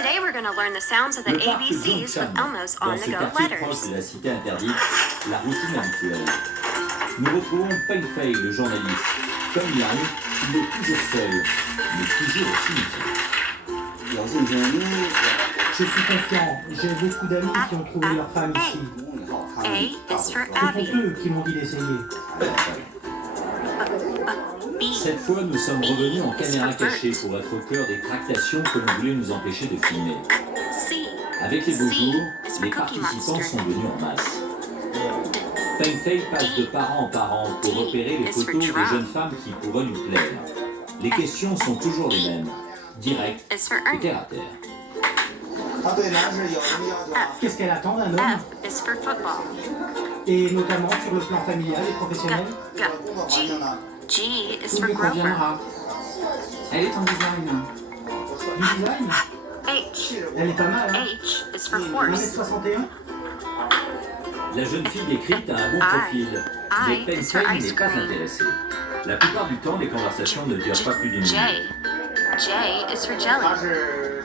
Today we're going to learn the sounds of the Le parc ABCs with Zhongshan, Elmo's dans ce on-the-go quartier proche letters. de la cité interdite, la routine habituelle. Nous retrouvons Peng Fei, le journaliste. Comme Yang, il est toujours seul, mais toujours au cimetière. Je suis confiant, j'ai beaucoup d'amis qui ont trouvé leur femme ici. A is for Ce sont Abby. eux qui m'ont dit d'essayer. B. Cette fois, nous sommes revenus en caméra cachée pour être au cœur des tractations que l'on voulait nous empêcher de filmer. C. Avec les beaux C jours, is for les Cookie participants Monster. sont venus en masse. Peng Fei passe de parent en parent pour repérer les photos des jeunes femmes qui pourraient lui plaire. Les questions sont toujours les mêmes, directes Is for et Ernie. terre à terre. Qu'est-ce qu'elle attend d'un homme, F is for football. et notamment sur le plan familial et professionnel? G. G. G is Tout for lui Grover. conviendra. Elle est en design. Du design? H. Elle est pas mal, hein? H is for horse. 1m61? La jeune fille décrite a un bon profil, mais Peng Fei n'est pas intéressée. La plupart du temps, les conversations ne durent pas plus d'une J. minute. J is for jelly.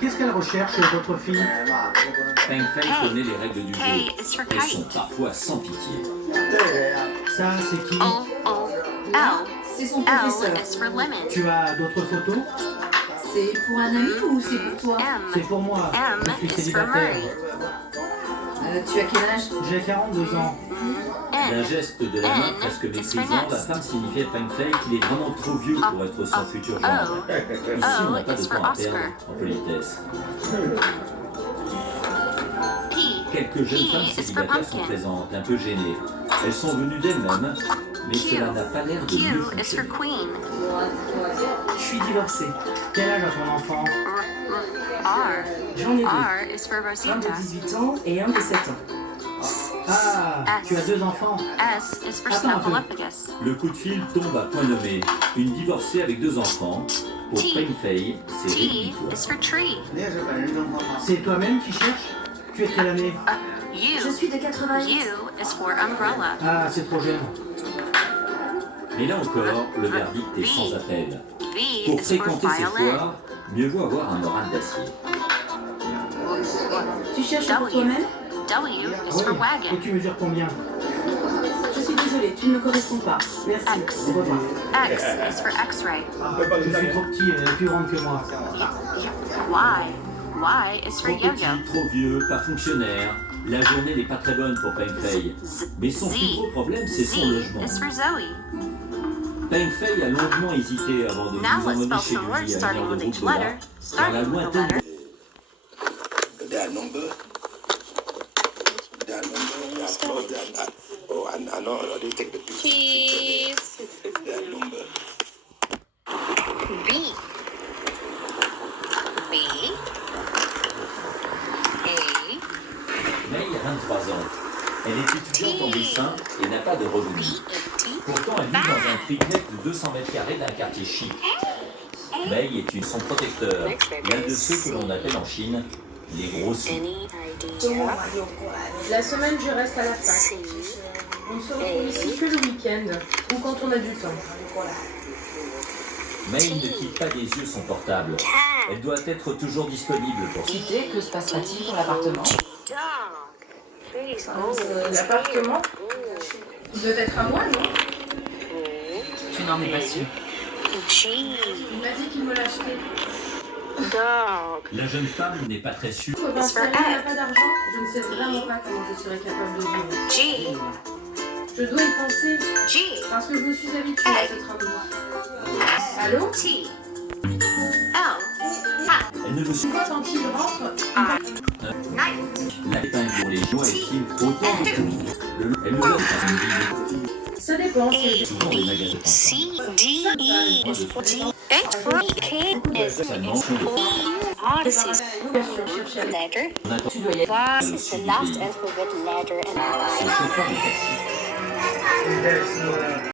Qu'est-ce qu'elle recherche, votre fille? Peng Fei connaît les règles du K jeu. is for Elles sont kite. parfois sans pitié. Ça, c'est qui? O. O. L. C'est son L professeur. is for lemon. Tu as d'autres photos? C'est pour un ami ou c'est pour toi? C'est M. pour moi, M je suis is for célibataire. Murray. Tu as quel âge? J'ai 42 ans. D'un N. geste de la main presque méprisant, la femme signifie à Peng Fei qu'il est vraiment trop vieux pour être son futur gendre. Ici, on n'a pas de temps à perdre en politesse. P. Quelques jeunes femmes P is for célibataires sont pumpkin. présentes, un peu gênées. Elles sont venues d'elles-mêmes, mais Q. cela n'a pas l'air de Q mieux is for fonctionner. queen. Je suis divorcée. Quel âge a ton enfant? R. J'en ai deux. R is for Un de Rosita. 18 ans et un de 7 ans. Ah, tu as 2 enfants. S is for Attends un peu. Snuffleupagus. Le coup de fil tombe à point nommé. Une divorcée avec 2 enfants. Pour T. Peng Fei, c'est T rédhibitoire. is for tree. C'est toi-même qui cherches? Tu es de quelle année? Je U. suis de 88. U is for umbrella. Ah, c'est trop jeune. Mais là encore, le verdict est sans appel. V Pour is for fréquenter ces violin. foires, mieux vaut avoir un moral d'acier. Tu cherches pour toi-même? W is Ah for oui. Et wagon. tu mesures combien? Je suis désolée, tu ne me corresponds pas. Merci. X. Au revoir. X is for X-ray. Je suis trop petit, elle est plus grande que moi. Y. Y is for Trop yo-yo. petit, trop vieux, pas fonctionnaire. La journée n'est pas très bonne pour Peng Fei. Mais son plus Z. gros problème, c'est son Z logement. is for Zoe. Peng Fei a longuement hésité avant de Now nous let's emmener spell chez some words lui à une starting heure de with route each de là, letter. dans la Starting with the lointaine. letter That number. That number. That's close. That. Oh, I know. I didn't take the picture. Cheese. That number. B. B. A. May a 23 ans. Elle est étudiante en dessin et n'a pas de B. revenus. A. T. Pourtant, elle vit dans un triplex de 200 mètres carrés d'un quartier chic. May est son protecteur, l'un de ceux que l'on appelle en Chine les gros sous. Any idea? La semaine, je reste à la fac. C. On se retrouve ici que le week-end ou quand on a du temps. May ne quitte pas des yeux son portable. Elle doit être toujours disponible pour Quitter, que se passera-t-il pour l'appartement? L'appartement, il doit être à moi, non? Tu n'en es pas sûr. G. Il m'a dit qu'il me l'achetait. Dog. La jeune femme n'est pas très sûre. Quand It's for on n'a F. pas d'argent, je ne sais vraiment pas comment je serais capable de vivre. G. Je dois y penser G. parce que je me suis habituée à ce train de vie. Allô? T. L. Elle ne veut Tu vois quand il rentre, Night. la épingle pour les joints estime autant de tout. Elle nous donne dans une vidéo, ça dépend. c'est- souvent des magasins. C. D. E is for G. H for K is for Odyssey. Letter. On attend Tu dois y aller. Y is the last alphabet letter and ce chauffeur de taxi.